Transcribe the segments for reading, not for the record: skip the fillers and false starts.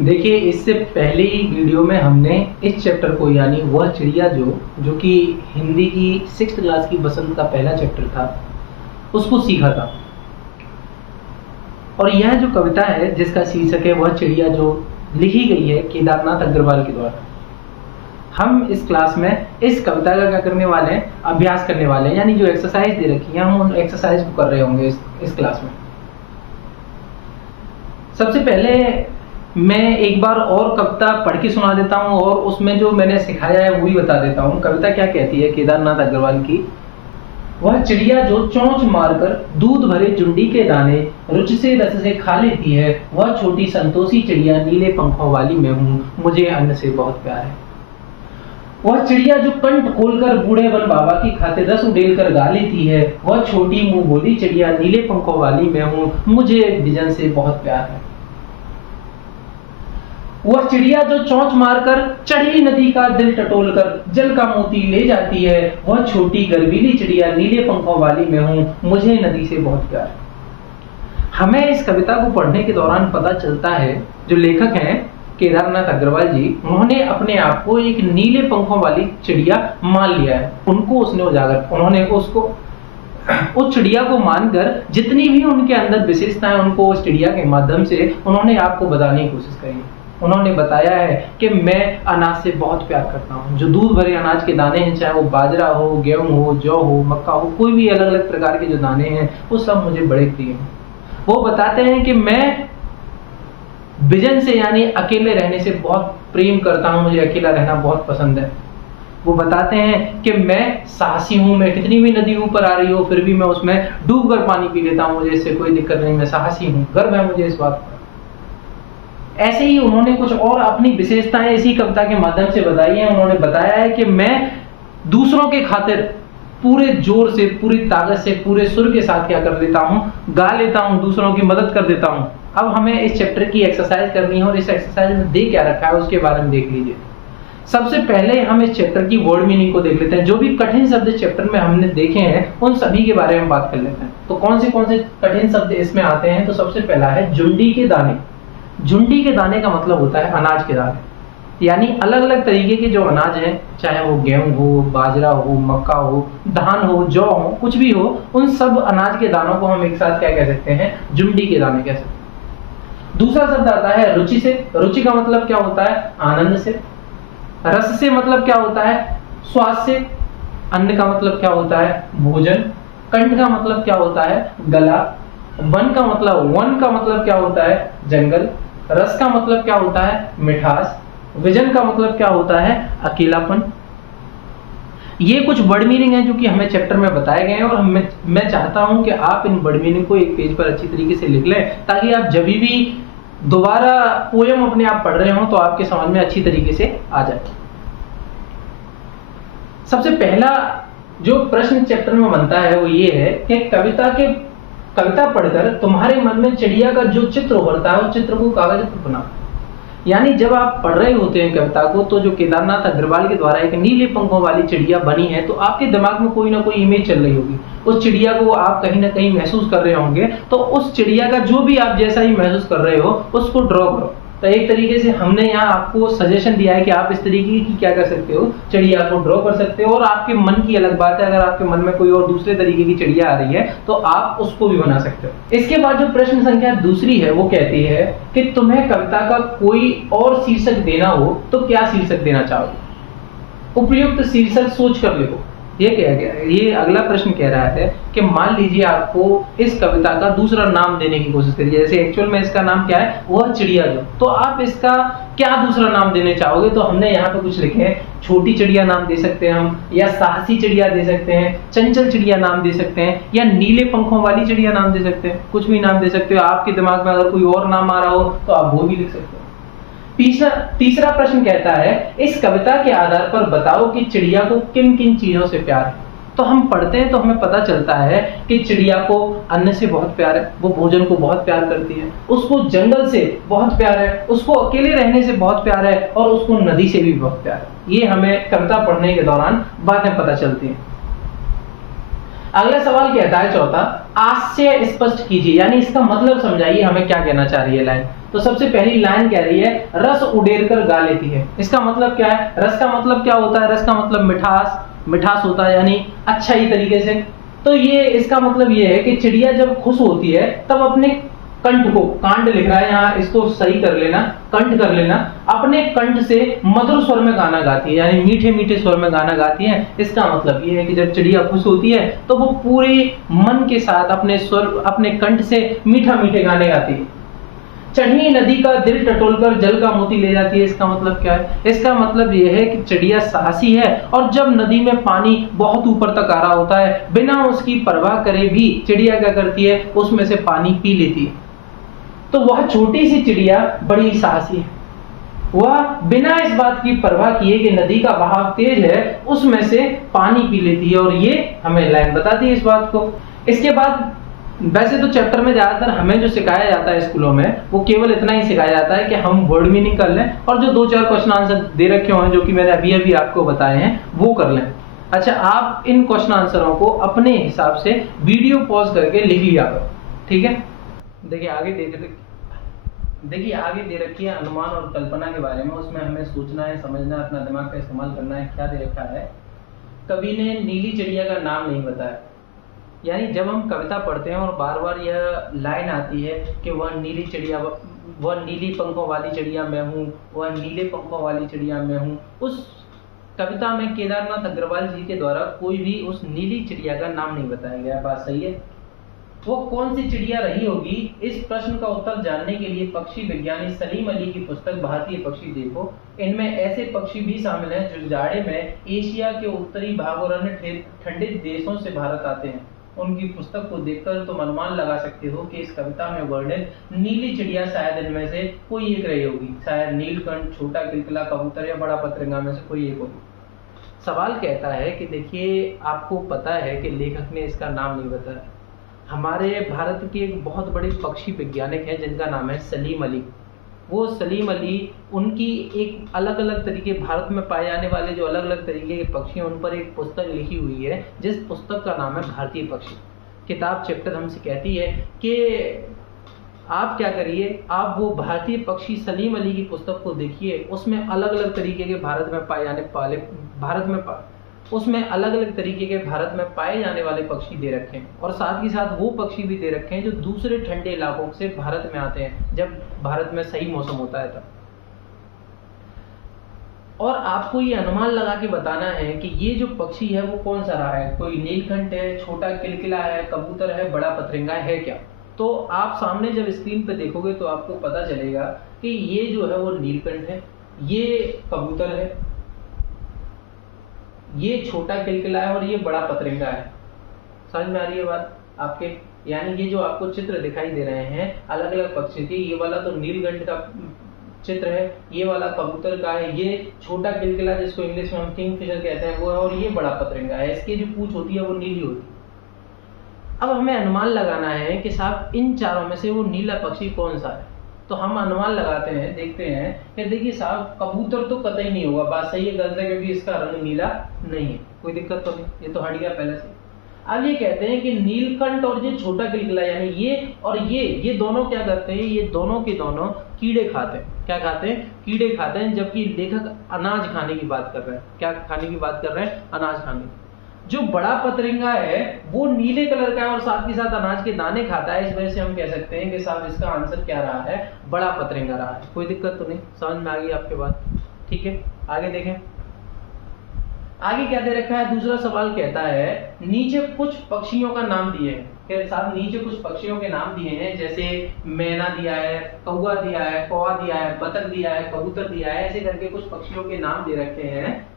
देखिए, इससे पहले ही वीडियो में हमने इस चैप्टर को यानी वह चिड़िया जो कि हिंदी की 6th क्लास की बसंत का पहला चैप्टर था, उसको सीखा था। और यह जो कविता है जिसका शीर्षक है वह चिड़िया, जो लिखी गई है केदारनाथ अग्रवाल के द्वारा। हम इस क्लास में इस कविता का क्या करने वाले हैं, अभ्यास करने वाले हैं, यानी जो एक्सरसाइज दे रखी है हम उन एक्सरसाइज को कर रहे होंगे इस क्लास में। सबसे पहले मैं एक बार और कविता पढ़ के सुना देता हूँ और उसमें जो मैंने सिखाया है वो भी बता देता हूँ। कविता क्या कहती है केदारनाथ अग्रवाल की। वह चिड़िया जो चोंच मारकर दूध भरे जुंडी के दाने रुचि से रस से खा लेती है, वह छोटी संतोषी चिड़िया नीले पंखों वाली मैं हूँ, मुझे अन्न से बहुत प्यार है। वह चिड़िया जो कंठ खोलकर बूढ़े वन बाबा की खातिर रस उड़ेल कर गा लेती है, वह छोटी मुंह बोली चिड़िया नीले पंखों वाली मैं हूँ, मुझे बिजन से बहुत प्यार है। वह चिड़िया जो चोंच मारकर चढ़ी नदी का दिल टटोलकर जल का मोती ले जाती है, वह छोटी गर्वीली चिड़िया नीले पंखों वाली मैं हूं, मुझे नदी से बहुत प्यार है। हमें इस कविता को पढ़ने के दौरान पता चलता है जो लेखक हैं केदारनाथ अग्रवाल जी, उन्होंने अपने आप को एक नीले पंखों वाली चिड़िया मान लिया है। उन्होंने उसको उस चिड़िया को मानकर जितनी भी उनके अंदर विशेषताएं उनको उस चिड़िया के माध्यम से उन्होंने आपको बताने की कोशिश करी। उन्होंने बताया है कि मैं अनाज से बहुत प्यार करता हूँ। जो दूध भरे अनाज के दाने हैं, चाहे वो बाजरा हो, गेहूं हो, जौ हो, मक्का हो, कोई भी अलग अलग प्रकार के जो दाने हैं वो सब मुझे बड़े प्रिय हैं। वो बताते हैं कि मैं विजन से यानी अकेले रहने से बहुत प्रेम करता हूँ, मुझे अकेला रहना बहुत पसंद है। वो बताते हैं कि मैं साहसी हूँ, मैं कितनी भी नदी ऊपर आ रही हो फिर भी मैं उसमें डूब कर पानी पी लेता हूँ, मुझे इससे कोई दिक्कत नहीं, मैं साहसी हूँ, गर्व है मुझे इस बात पर। ऐसे ही उन्होंने कुछ और अपनी विशेषताएं इसी कविता के माध्यम से बताई हैं। उन्होंने बताया है कि मैं दूसरों के खातिर पूरे जोर से, पूरी ताकत से, पूरे सुर के साथ क्या कर लेता हूँ, गा लेता हूँ, दूसरों की मदद कर देता हूँ। अब हमें इस चैप्टर की एक्सरसाइज करनी है और इस एक्सरसाइज में दे क्या रखा है उसके बारे में देख लीजिए। सबसे पहले हम इस चैप्टर की वर्ड मीनिंग को देख लेते हैं। जो भी कठिन शब्द इस चैप्टर में हमने देखे हैं उन सभी के बारे में बात कर लेते हैं। तो कौन से कठिन शब्द इसमें आते हैं, तो सबसे पहला है जुंडी के दाने। जुंडी के दाने का मतलब होता है अनाज के दाने, यानी अलग अलग तरीके के जो अनाज हैं, चाहे वो गेहूं हो, बाजरा हो, मक्का हो, धान हो, जौ हो, कुछ भी हो, उन सब अनाज के दानों को हम एक साथ क्या कह सकते हैं, जुंडी के दाने कह सकते हैं। दूसरा शब्द आता है रुचि से। रुचि का मतलब क्या होता है, आनंद से। रस से मतलब क्या होता है, स्वाद से। अन्न का मतलब क्या होता है, भोजन। कंठ का मतलब क्या होता है, गला। वन का मतलब क्या होता है, जंगल। रस का मतलब क्या होता है, मिठास। विजन का मतलब क्या होता है, अकेलापन। ये कुछ वर्ड मीनिंग है जो कि हमें चैप्टर में बताए गए हैं और मैं चाहता हूं कि आप इन वर्ड मीनिंग को एक पेज पर अच्छी तरीके से लिख लें, ताकि आप जब भी दोबारा पोयम अपने आप पढ़ रहे हो तो आपके समझ में अच्छी तरीके से आ जाए। सबसे पहला जो प्रश्न चैप्टर में बनता है वो ये है कि कविता पढ़कर तुम्हारे मन में चिड़िया का जो चित्र उभरता है उस चित्र को कागज पर बना। यानी जब आप पढ़ रहे होते हैं कविता को, तो जो केदारनाथ अग्रवाल के द्वारा एक नीले पंखों वाली चिड़िया बनी है, तो आपके दिमाग में कोई ना कोई इमेज चल रही होगी। उस चिड़िया को आप कहीं ना कहीं महसूस कर रहे होंगे, तो उस चिड़िया का जो भी आप जैसा ही महसूस कर रहे हो उसको ड्रॉ करो। तो एक तरीके से हमने यहाँ आपको सजेशन दिया है कि आप इस तरीके की क्या कर सकते हो, चिड़िया को ड्रॉ कर सकते हो। और आपके मन की अलग बात है, अगर आपके मन में कोई और दूसरे तरीके की चिड़िया आ रही है तो आप उसको भी बना सकते हो। इसके बाद जो प्रश्न संख्या दूसरी है वो कहती है कि तुम्हें कविता का कोई और शीर्षक देना हो तो क्या शीर्षक देना चाहोगे। उपयुक्त शीर्षक सोच कर लिखो। ये अगला प्रश्न कह रहा है कि मान लीजिए आपको इस कविता का दूसरा नाम देने की कोशिश करिए। जैसे एक्चुअल में इसका नाम क्या है, वह चिड़िया जो, तो आप इसका क्या दूसरा नाम देने चाहोगे। तो हमने यहाँ पे कुछ लिखे हैं, छोटी चिड़िया नाम दे सकते हैं हम, या साहसी चिड़िया दे सकते हैं, चंचल चिड़िया नाम दे सकते हैं, या नीले पंखों वाली चिड़िया नाम दे सकते हैं। कुछ भी नाम दे सकते हो। आपके दिमाग में अगर कोई और नाम आ रहा हो तो आप वो भी लिख सकते हो। तीसरा प्रश्न कहता है इस कविता के आधार पर बताओ कि चिड़िया को किन किन चीजों से प्यार है। तो हम पढ़ते हैं तो हमें पता चलता है कि चिड़िया को अन्न से बहुत प्यार है, वो भोजन को बहुत प्यार करती है, उसको जंगल से बहुत प्यार है, उसको अकेले रहने से बहुत प्यार है, और उसको नदी से भी बहुत प्यार है। ये हमें कविता पढ़ने के दौरान बातें पता चलती हैं। अगला सवाल कहता है चौथा, आशय स्पष्ट कीजिए, यानी इसका मतलब समझाइए हमें क्या कहना चाह रही है लाइन। तो सबसे पहली लाइन कह रही है रस उड़ेल कर गा लेती है। इसका मतलब क्या है? रस का मतलब क्या होता है? रस का मतलब मिठास, मिठास होता है यानी अच्छाई तरीके से। तो ये इसका मतलब ये है कि चिड़िया जब खुश होती है तब अपने कंठ को, कांड लिख रहा है यहाँ, इसको सही कर लेना, कंठ कर लेना, अपने कंठ से मधुर स्वर में गाना गाती है, यानी मीठे मीठे स्वर में गाना गाती है। इसका मतलब ये है कि जब चिड़िया खुश होती है तो वो पूरे मन के साथ अपने स्वर, अपने कंठ से मीठा मीठे गाने गाती है। चढ़ी नदी का दिल टटोलकर जल का मोती ले जाती है। इसका मतलब क्या है? इसका मतलब यह है कि चिड़िया साहसी है और जब नदी में पानी बहुत ऊपर तक आ रहा होता है, बिना उसकी परवाह करे भी चिड़िया क्या करती है? उसमें से पानी पी लेती है। तो वह छोटी सी चिड़िया बड़ी साहसी है, वह बिना इस बात की परवाह किए कि नदी का बहाव तेज है उसमें से पानी पी लेती है। और ये हमें लाइन बताती है इस बात को। इसके बाद वैसे तो चैप्टर में ज्यादातर हमें जो सिखाया जाता है स्कूलों में वो केवल इतना ही सिखाया जाता है कि हम वर्ड मीनिंग कर लें और जो 2-4 क्वेश्चन आंसर दे रखे हैं जो कि मैंने अभी अभी आपको बताए हैं वो कर लें। अच्छा, आप इन क्वेश्चन आंसरों को अपने हिसाब से वीडियो पॉज करके लिख लिया करो, ठीक है। देखिए आगे दे रखी है अनुमान और कल्पना के बारे में। उसमें हमें सोचना है, समझना है, अपना दिमाग का इस्तेमाल करना है। क्या दे रखा है? कवि ने नीली चिड़िया का नाम नहीं बताया। यानी जब हम कविता पढ़ते हैं और बार बार यह लाइन आती है कि वह नीली चिड़िया, वह नीली पंखों वाली चिड़िया मैं हूँ, वह नीले पंखों वाली चिड़िया मैं हूँ, उस कविता में केदारनाथ अग्रवाल जी के द्वारा कोई भी उस नीली चिड़िया का नाम नहीं बताया गया। बात सही है। वो कौन सी चिड़िया रही होगी? इस प्रश्न का उत्तर जानने के लिए पक्षी विज्ञानी सलीम अली की पुस्तक भारतीय पक्षी देखो। इनमें ऐसे पक्षी भी शामिल हैं जो जाड़े में एशिया के उत्तरी भाग और अन्य ठंडे देशों से भारत आते हैं। उनकी पुस्तक को देखकर तुम अनुमान लगा सकते हो कि इस कविता में वर्णित नीली चिड़िया शायद इनमें से कोई एक रही होगी। शायद नीलकंठ, छोटा किलकिला, कबूतर या बड़ा पतरंगा में से कोई एक होगी। सवाल कहता है कि देखिए आपको पता है कि लेखक ने इसका नाम नहीं बताया। हमारे भारत के एक बहुत बड़े पक्षी वैज्ञानिक हैं जिनका नाम है सलीम अली। वो सलीम अली, उनकी एक अलग अलग तरीके, भारत में पाए जाने वाले जो अलग अलग तरीके के पक्षी हैं उन पर एक पुस्तक लिखी हुई है जिस पुस्तक का नाम है भारतीय पक्षी। किताब चैप्टर हमसे कहती है कि आप क्या करिए, आप वो भारतीय पक्षी सलीम अली की पुस्तक को देखिए। उसमें अलग अलग तरीके के भारत में पाए जाने वाले पक्षी दे रखे हैं और साथ ही साथ वो पक्षी भी दे रखे हैं जो दूसरे ठंडे इलाकों से भारत में आते हैं जब भारत में सही मौसम होता है तब। और आपको ये अनुमान लगा के बताना है कि ये जो पक्षी है वो कौन सा रहा है। कोई नीलकंठ है, छोटा किलकिला है, कबूतर है, बड़ा पतरंगा है क्या? तो आप सामने जब स्क्रीन पे देखोगे तो आपको पता चलेगा कि ये जो है वो नीलकंठ है, ये कबूतर है, ये छोटा किलकिला है और ये बड़ा पतरंगा है। समझ में आ रही है बात आपके? यानी ये जो आपको चित्र दिखाई दे रहे हैं अलग अलग पक्षी के, ये वाला तो नीलकंठ का चित्र है, ये वाला कबूतर का है, ये छोटा किलकिला जिसको इंग्लिश में हम किंगफिशर कहते हैं वो है, और ये बड़ा पतरंगा है। इसकी जो पूंछ होती है वो नीली होती है। अब हमें अनुमान लगाना है कि साहब इन चारों में से वो नीला पक्षी कौन सा है। तो हम अनुमान लगाते हैं, देखते हैं कि देखिए साहब कबूतर तो कतई नहीं होगा। बात सही है, गलत है, क्योंकि इसका रंग नीला नहीं है, कोई दिक्कत तो नहीं, ये तो हट गया पहले से। अब ये कहते हैं कि नीलकंठ और ये छोटा किलकिला यानी ये और ये दोनों क्या करते हैं? ये दोनों के दोनों कीड़े खाते हैं। क्या खाते हैं? कीड़े खाते हैं। जबकि लेखक अनाज खाने की बात कर रहे हैं। क्या खाने की बात कर रहे हैं? अनाज खाने। जो बड़ा पतरंगा है वो नीले कलर का है और साथ ही साथ अनाज के दाने खाता है। इस वजह से हम कह सकते हैं कि साहब इसका आंसर क्या रहा है? बड़ा पतरंगा रहा है। कोई दिक्कत तो नहीं, समझ में आ गई आपके बात? ठीक है, आगे देखें। आगे क्या दे रखा है? दूसरा सवाल कहता है नीचे कुछ पक्षियों का नाम दिए हैं। के साथ नीचे कुछ पक्षियों के नाम दिए हैं, जैसे मैना दिया है, कौवा दिया है, कौवा दिया है, बतख दिया है, कबूतर दिया है, ऐसे करके कुछ पक्षियों के नाम दे रखे हैं।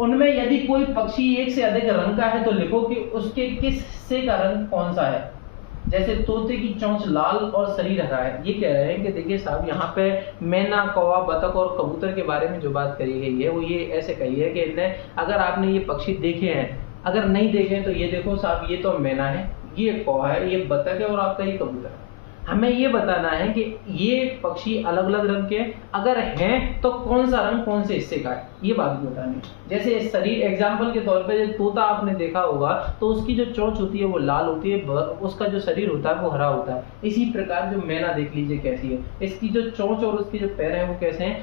उनमें यदि कोई पक्षी एक से अधिक रंग का है तो लिखो कि उसके किस हिस्से का रंग कौन सा है। जैसे तोते की चोंच लाल और शरीर हरा है। ये कह रहे हैं कि देखिए साहब यहाँ पे मैना, कौवा, बतख और कबूतर के बारे में जो बात करी गई है वो ये ऐसे कही है कि इन्हें अगर आपने ये पक्षी देखे हैं, अगर नहीं देखे हैं तो ये देखो साहब, ये तो मैना है, ये कौवा है, ये बतख है और आपका ये कबूतर है। हमें ये बताना है कि ये पक्षी अलग अलग रंग के अगर हैं तो कौन सा रंग कौन से हिस्से का है, ये बात भी बतानी है। जैसे शरीर एग्जाम्पल के तौर पे तोता आपने देखा होगा तो उसकी जो चोंच होती है वो लाल होती है, उसका जो शरीर होता है वो हरा होता है। इसी प्रकार जो मैना देख लीजिए कैसी है, इसकी जो चोंच और उसकी जो पैर हैं वो कैसे हैं,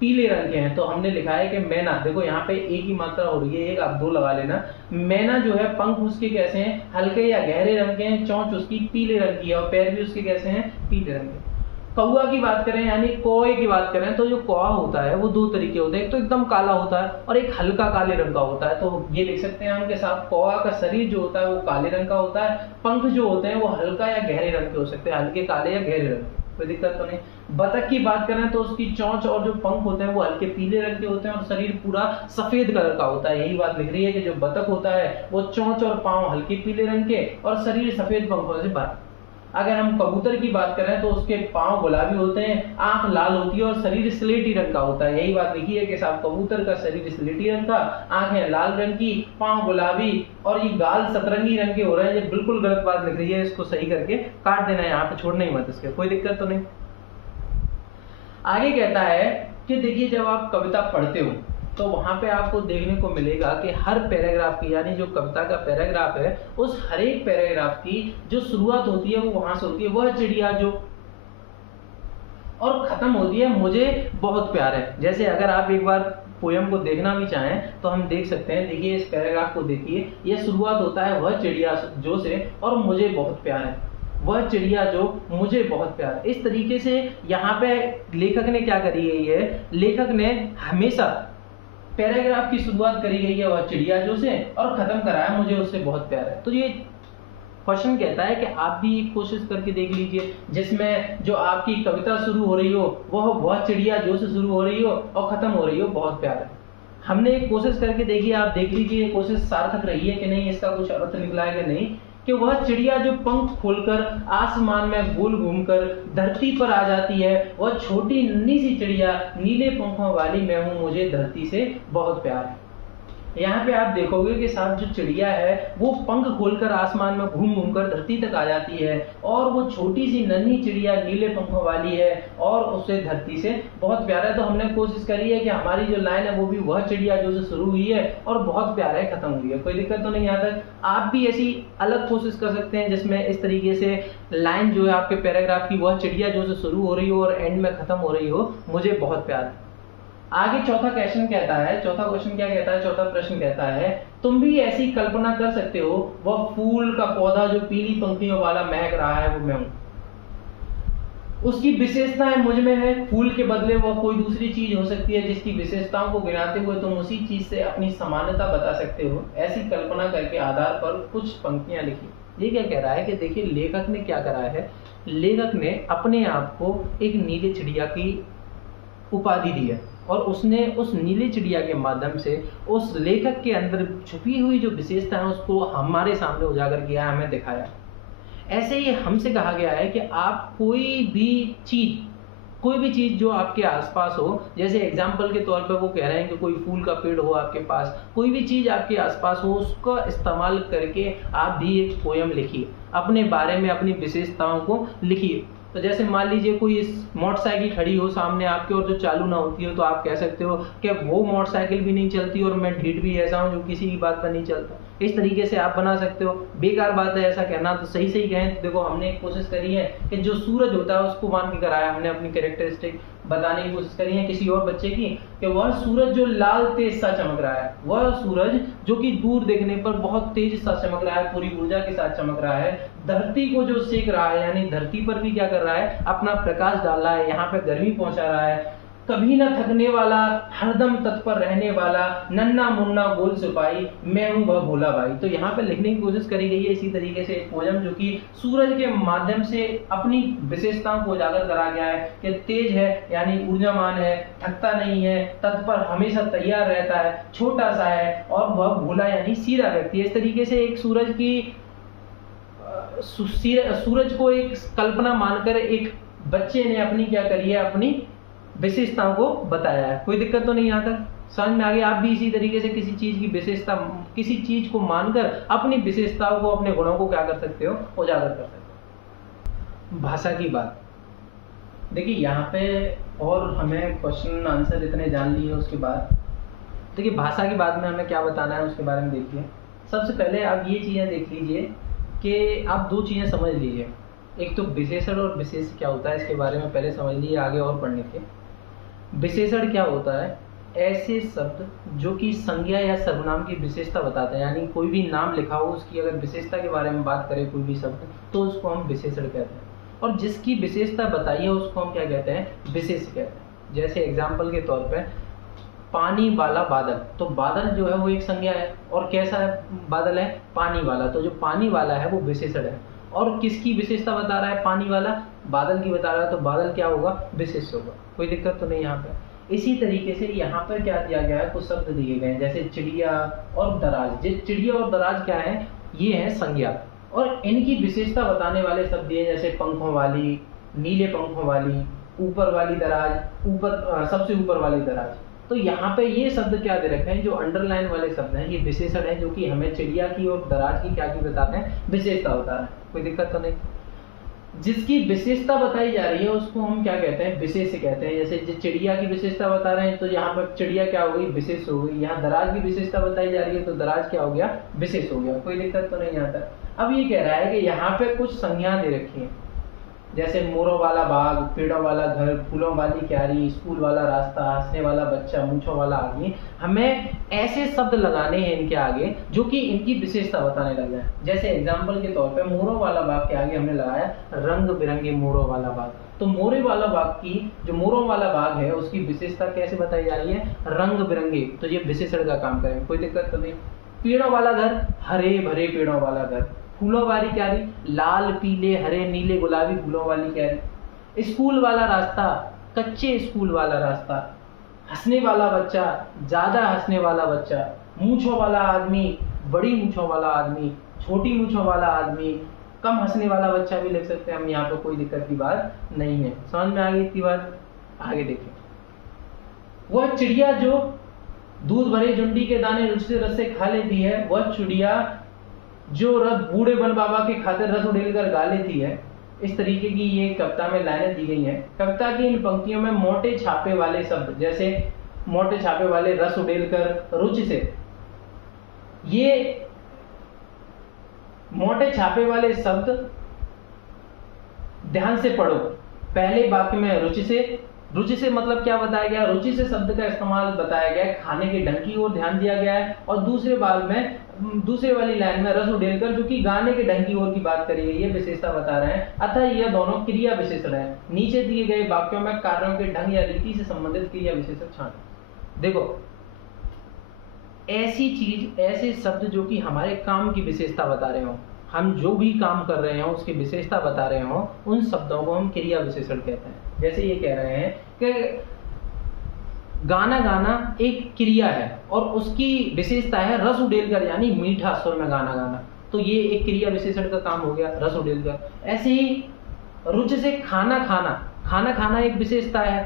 पीले रंग के हैं। तो हमने लिखा है कि मैना, देखो यहाँ पे एक ही मात्रा हो रही है, एक आप दो लगा लेना। मैना जो है पंख उसके कैसे हैं, हल्के या गहरे रंग के हैं, चोंच उसकी पीले रंग की है और पैर भी उसके कैसे हैं, पीले रंग के। कौआ की बात करें यानी कौए की बात करें तो जो कौआ होता है वो दो तरीके होते हैं, एक तो एकदम काला होता है और एक हल्का काले रंग का होता है। तो ये लिख सकते हैं हम के साथ, कौआ का शरीर जो होता है वो काले रंग का होता है, पंख जो होते हैं वो हल्का या गहरे रंग के हो सकते हैं, हल्के काले या गहरे रंग के, कोई दिक्कत तो नहीं। बतख की बात करें तो उसकी चोंच और जो पंख होते हैं वो हल्के पीले रंग के होते हैं और शरीर पूरा सफेद कलर का होता है। यही बात लिख रही है कि जो बतख होता है वो चोंच और पांव हल्के पीले रंग के और शरीर सफेद पंखों से भरा। अगर हम कबूतर की बात करें तो उसके पांव गुलाबी होते हैं, आंख लाल होती है और शरीर स्लेटी रंग का होता है। यही बात लिखी है कि साहब कबूतर का शरीर स्लेटी रंग का, आंखें लाल रंग की, पांव गुलाबी और ये गाल सतरंगी रंग के हो रहे हैं। ये बिल्कुल गलत बात लिख रही है, इसको सही करके काट देना है, यहाँ पे छोड़ना ही मत इसके, कोई दिक्कत तो नहीं। आगे कहता है कि देखिए जब आप कविता पढ़ते हो तो वहां पे आपको देखने को मिलेगा कि हर पैराग्राफ की, यानी जो कविता का पैराग्राफ है उस हर एक पैराग्राफ की जो शुरुआत होती है वो वहां से होती है, वह चिड़िया जो, और खत्म होती है मुझे बहुत प्यार है। जैसे अगर आप एक बार पोयम को देखना भी चाहें तो हम देख सकते हैं, देखिए इस पैराग्राफ को देखिए, ये शुरुआत होता है वह चिड़िया जो से और मुझे बहुत प्यार है, वह चिड़िया जो मुझे बहुत प्यार है। इस तरीके से यहाँ पे लेखक ने क्या करी गई है, लेखक ने हमेशा पैराग्राफ की शुरुआत करी गई है वह चिड़िया जो से और खत्म कराया मुझे उससे बहुत प्यार है। तो ये क्वेश्चन कहता है कि आप भी कोशिश करके देख लीजिए जिसमें जो आपकी कविता शुरू हो रही हो वह चिड़िया जो से शुरू हो रही हो और खत्म हो रही हो बहुत प्यार है। हमने एक कोशिश करके देखी, आप देख लीजिए कोशिश सार्थक रही है कि नहीं, इसका कुछ अर्थ निकला है कि नहीं, कि वह चिड़िया जो पंख खोलकर आसमान में गोल घूमकर धरती पर आ जाती है, वह छोटी नन्ही सी चिड़िया नीले पंखों वाली मैं हूं, मुझे धरती से बहुत प्यार है। यहाँ पे आप देखोगे कि साथ जो चिड़िया है वो पंख खोलकर आसमान में घूम घूम कर धरती तक आ जाती है और वो छोटी सी नन्ही चिड़िया नीले पंखों वाली है और उसे धरती से बहुत प्यारा है। तो हमने कोशिश करी है कि हमारी जो लाइन है वो भी वह चिड़िया जो से शुरू हुई है और बहुत प्यारा है खत्म हुई है, कोई दिक्कत तो नहीं। यहाँ तक आप भी ऐसी अलग कोशिश कर सकते हैं जिसमें इस तरीके से लाइन जो है आपके पैराग्राफ की वह चिड़िया जो से शुरू हो रही हो और एंड में खत्म हो रही हो, मुझे बहुत प्यार है। आगे चौथा क्वेश्चन कहता है, चौथा क्वेश्चन क्या कहता है, चौथा प्रश्न कहता है तुम भी ऐसी कल्पना कर सकते हो वह फूल का पौधा जो पीली पंखुड़ियों वाला महक रहा है वो मैं हूं, उसकी विशेषताएं मुझ में है, फूल के बदले वह कोई दूसरी चीज हो सकती है जिसकी विशेषताओं को गिनाते हुए तुम उसी चीज से अपनी समानता बता सकते हो। ऐसी कल्पना करके आधार पर कुछ पंक्तियां लिखी। ये क्या कह रहा है कि देखिए लेखक ने क्या करा है, लेखक ने अपने आप को एक नीली चिड़िया की उपाधि दी है और उसने उस नीली चिड़िया के माध्यम से उस लेखक के अंदर छुपी हुई जो विशेषता है उसको हमारे सामने उजागर किया, हमें दिखाया। ऐसे ही हमसे कहा गया है कि आप कोई भी चीज जो आपके आसपास हो, जैसे एग्जाम्पल के तौर पर वो कह रहे हैं कि कोई फूल का पेड़ हो आपके पास, कोई भी चीज आपके आसपास हो उसका इस्तेमाल करके आप भी एक पोयम लिखिए, अपने बारे में अपनी विशेषताओं को लिखिए। तो जैसे मान लीजिए कोई मोटरसाइकिल खड़ी हो सामने आपके और जो चालू ना होती हो तो आप कह सकते हो कि वो मोटरसाइकिल भी नहीं चलती और मैं ढीठ भी ऐसा हूं जो किसी की बात पर नहीं चलता। इस तरीके से आप बना सकते हो। बेकार बात है ऐसा कहना, तो सही कहें। देखो हमने एक कोशिश करी है कि जो सूरज होता है उसको मान के कराया, हमने अपनी कैरेक्टरिस्टिक बताने की कोशिश करी है किसी और बच्चे की कि वह सूरज जो लाल तेज सा चमक रहा है, वह सूरज जो कि दूर देखने पर बहुत तेज सा चमक रहा है, पूरी ऊर्जा के साथ चमक रहा है, धरती को जो सेक रहा है, यानी धरती पर भी क्या कर रहा है, अपना प्रकाश डाल रहा है, यहाँ पे गर्मी पहुंचा रहा है, कभी ना थकने वाला, हरदम तत्पर रहने वाला, नन्ना मुन्ना गोल सिपाही, मैं हूं वह भोला भाई। तो यहाँ पे लिखने की कोशिश करी गई है इसी तरीके से एक पोयम जो कि सूरज के माध्यम से अपनी विशेषताओं को उजागर करा गया है कि तेज है यानी ऊर्जामान है, थकता नहीं है, तत्पर हमेशा तैयार रहता है, छोटा सा है और वह भोला यानी सीधा व्यक्ति है। इस तरीके से एक सूरज को एक कल्पना मानकर एक बच्चे ने अपनी क्या करी है, अपनी विशेषताओं को बताया है। कोई दिक्कत तो नहीं, यहाँ तक समझ में आ गया। आप भी इसी तरीके से किसी चीज की विशेषता, किसी चीज को मानकर अपनी विशेषताओं को, अपने गुणों को क्या कर सकते हो, उजागर कर सकते हो। भाषा की बात। देखिए यहाँ पे और हमें क्वेश्चन आंसर इतने जान लिए उसके बाद, देखिए भाषा की बात में हमें क्या बताना है उसके बारे में देखिए। सबसे पहले आप ये चीज़ें देख लीजिए कि आप दो चीज़ें समझ लीजिए, एक तो विशेषण और विशेष क्या होता है इसके बारे में पहले समझ लीजिए, आगे और पढ़ने के। विशेषण क्या होता है? ऐसे शब्द जो कि संज्ञा या सर्वनाम की विशेषता बताते हैं, यानी कोई भी नाम लिखा हो उसकी अगर विशेषता के बारे में बात करें कोई भी शब्द तो उसको हम विशेषण कहते हैं, और जिसकी विशेषता बताइए उसको हम क्या कहते हैं? विशेष कहते हैं। जैसे एग्जाम्पल के तौर पे पानी वाला बादल, तो बादल जो है वो एक संज्ञा है, और कैसा है बादल है? पानी वाला, तो जो पानी वाला है वो विशेषण है। और किसकी विशेषता बता रहा है? पानी वाला बादल की बता रहा है, तो बादल क्या होगा? विशेष होगा। कोई दिक्कत तो नहीं यहाँ पे। इसी तरीके से यहाँ पर क्या दिया गया है? कुछ शब्द दिए गए हैं जैसे चिड़िया और दराज। चिड़िया और दराज क्या है? ये है संज्ञा, और इनकी विशेषता बताने वाले शब्द दिए जैसे पंखों वाली, नीले पंखों वाली, ऊपर वाली दराज, ऊपर सबसे ऊपर वाली दराज। तो यहाँ पे ये शब्द क्या दे रखे हैं? जो अंडरलाइन वाले शब्द हैं ये विशेषण है, जो कि हमें चिड़िया की और दराज की क्या की बताते हैं? विशेषता बता रहे हैं। कोई दिक्कत तो नहीं। जिसकी विशेषता बताई जा रही है उसको हम क्या कहते हैं? विशेष कहते हैं। जैसे जो चिड़िया की विशेषता बता रहे हैं तो यहाँ पर चिड़िया क्या हो गई? विशेष हो गई। यहाँ दराज की विशेषता बताई जा रही है तो दराज क्या हो गया? विशेष हो गया। कोई दिक्कत तो नहीं आता। अब ये कह रहा है कि यहाँ पे कुछ संज्ञा दे रखी है, जैसे मोरों वाला बाग, पेड़ों वाला घर, फूलों वाली क्यारी, स्कूल वाला रास्ता, हंसने वाला बच्चा, मूंछों वाला आदमी। हमें ऐसे शब्द लगाने हैं इनके आगे जो कि इनकी विशेषता बताने लग जाए। जैसे एग्जाम्पल के तौर पे मोरों वाला बाग के आगे हमने लगाया रंग बिरंगे मोरों वाला बाग। तो मोरे वाला बाग की जो मोरों वाला बाग है उसकी विशेषता कैसे बताई जा रही है? रंग बिरंगे, तो ये विशेषण का काम करेंगे। कोई दिक्कत तो नहीं। पेड़ों वाला घर, हरे भरे पेड़ों वाला घर। फूलों वाली क्यारी, लाल पीले हरे नीले गुलाबी फूलों वाली क्यारी। स्कूल वाला रास्ता, कच्चे स्कूल वाला रास्ता। हंसने वाला बच्चा, ज्यादा हंसने वाला बच्चा। मूंछों वाला आदमी, बड़ी मूंछों वाला आदमी, छोटी मूंछों वाला आदमी, कम हंसने वाला बच्चा भी लिख सकते हैं हम यहाँ पे, कोई दिक्कत की बात नहीं है। समझ में आ गई इतनी बात? आगे देखें। वह चिड़िया जो दूध भरे जुंडी के दाने रुचि रस से खा लेती है, वह चिड़िया जो बूढ़े बन बाबा के खातिर रस उड़ेल कर गा लेती है। इस तरीके की ये कविता में लाइनें दी गई हैं। कविता की इन पंक्तियों में मोटे छापे वाले शब्द, जैसे मोटे छापे वाले रस उड़ेल कर, रुचि से, ये मोटे छापे वाले शब्द ध्यान से पढ़ो। पहले वाक्य में रुचि से मतलब क्या बताया गया? रुचि से शब्द का इस्तेमाल बताया गया है, खाने के ढंग की ओर ध्यान दिया गया है। और दूसरे वाली लाइन में रस उड़ेलकर, जो कि गाने के ढंग की ओर की बात करी गई है, विशेषता बता रहे हैं। अतः यह दोनों क्रिया विशेषण है। नीचे दिए गए वाक्यों में कार्यों के ढंग या रीति से संबंधित क्रिया विशेषण छांटे। देखो, ऐसी चीज, ऐसे शब्द जो कि हमारे काम की विशेषता बता रहे हो, हम जो भी काम कर रहे हो उसकी विशेषता बता रहे हो, उन शब्दों को हम क्रिया विशेषण कहते हैं। जैसे ये कह रहे हैं कि गाना गाना एक क्रिया है और उसकी विशेषता है रस उड़ेलकर, यानी मीठा स्वर में गाना गाना, तो ये एक क्रिया विशेषण का काम हो गया, रस उड़ेलकर। ऐसे ही रुचि से खाना खाना एक विशेषता है,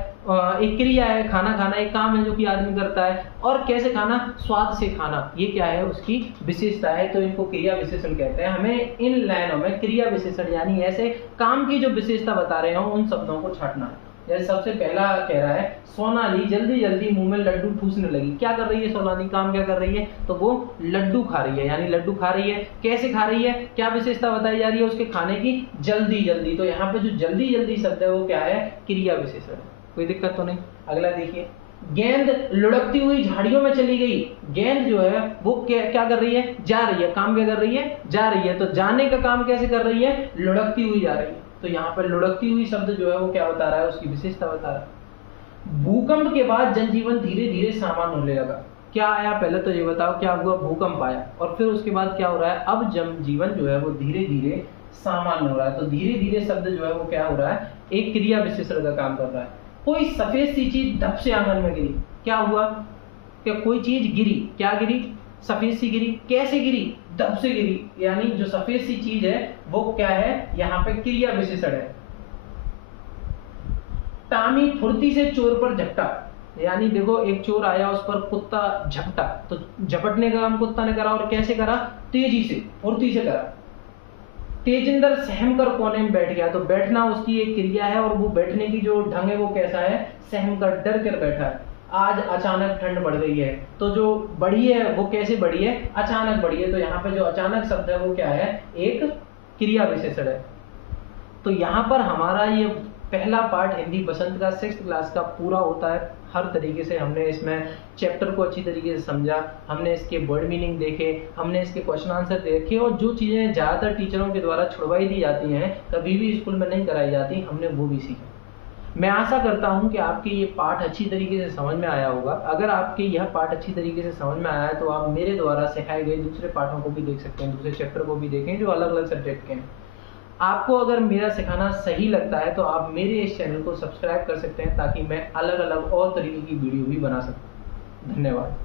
एक क्रिया है। खाना खाना एक काम है जो कि आदमी करता है। और कैसे खाना? स्वाद से खाना, ये क्या है? उसकी विशेषता है, तो इनको क्रिया विशेषण कहते हैं। हमें इन लाइनों में क्रिया विशेषण यानी ऐसे काम की जो विशेषता बता रहे हो उन शब्दों को छांटना है। जैसे सबसे पहला कह रहा है, सोनाली जल्दी जल्दी मुंह में लड्डू ठूसने लगी। क्या कर रही है सोनाली? काम क्या कर रही है? तो वो लड्डू खा रही है, यानी लड्डू खा रही है। कैसे खा रही है? क्या विशेषता बताई जा रही है उसके खाने की? जल्दी जल्दी। तो यहाँ पे जो जल्दी जल्दी शब्द है वो क्या है? क्रिया विशेषण है। कोई दिक्कत तो नहीं। अगला देखिए, गेंद लुढ़कती हुई झाड़ियों में चली गई। गेंद जो है वो क्या कर रही है? जा रही है। काम क्या कर रही है? जा रही है। तो जाने का काम कैसे कर रही है? लुढ़कती हुई जा रही है। तो यहाँ पर लुढ़कती हुई शब्द जो है वो क्या बता रहा है? उसकी विशेषता बता रहा है। भूकंप के बाद जनजीवन धीरे धीरे सामान्य होने लगा। क्या आया? पहले तो ये बताओ क्या हुआ? भूकंप आया, और फिर उसके बाद क्या हो रहा है? अब जनजीवन जो है वो धीरे धीरे सामान्य हो रहा है। तो धीरे धीरे शब्द जो है वो क्या हो रहा है? एक क्रिया विशेषण का काम कर रहा है। कोई सफेद सी चीज धप से आंगन में गिरी। क्या हुआ? क्या कोई चीज गिरी? क्या गिरी? सफेद सी गिरी। कैसे गिरी? धप से गिरी। यानी जो सफेद सी चीज है वो क्या है? यहाँ पे क्रिया विशेषण है। टामी फुर्ती से चोर पर झपटा, यानी देखो एक चोर आया, उस पर कुत्ता झपटा, तो झपटने का काम कुत्ता ने करा। और कैसे करा? तेजी से, फुर्ती से करा। तेजिंदर सहम कर कोने में बैठ गया। तो बैठना उसकी एक क्रिया है और वो बैठने की जो ढंग है वो कैसा है, सहम कर, डर कर बैठा है। आज अचानक ठंड बढ़ गई है, तो जो बढ़ी है वो कैसे बढ़ी है, अचानक बढ़ी है। तो यहाँ पे जो अचानक शब्द है वो क्या है, एक क्रिया विशेषण है। तो यहाँ पर हमारा ये पहला पार्ट हिंदी बसंत का 6th क्लास का पूरा होता है। हर तरीके से हमने इसमें चैप्टर को अच्छी तरीके से समझा, हमने इसके वर्ड मीनिंग देखे, हमने इसके क्वेश्चन आंसर देखे, और जो चीज़ें ज़्यादातर टीचरों के द्वारा छुड़वाई दी जाती हैं, कभी भी स्कूल में नहीं कराई जाती, हमने वो भी सीखा। मैं आशा करता हूं कि आपके ये पाठ अच्छी तरीके से समझ में आया होगा। अगर आपके यह पाठ अच्छी तरीके से समझ में आया है तो आप मेरे द्वारा सिखाए गए दूसरे पाठों को भी देख सकते हैं, दूसरे चैप्टर को भी देखें जो अलग अलग सब्जेक्ट के हैं। आपको अगर मेरा सिखाना सही लगता है तो आप मेरे इस चैनल को सब्सक्राइब कर सकते हैं ताकि मैं अलग अलग और तरीके की वीडियो भी बना सकूं। धन्यवाद।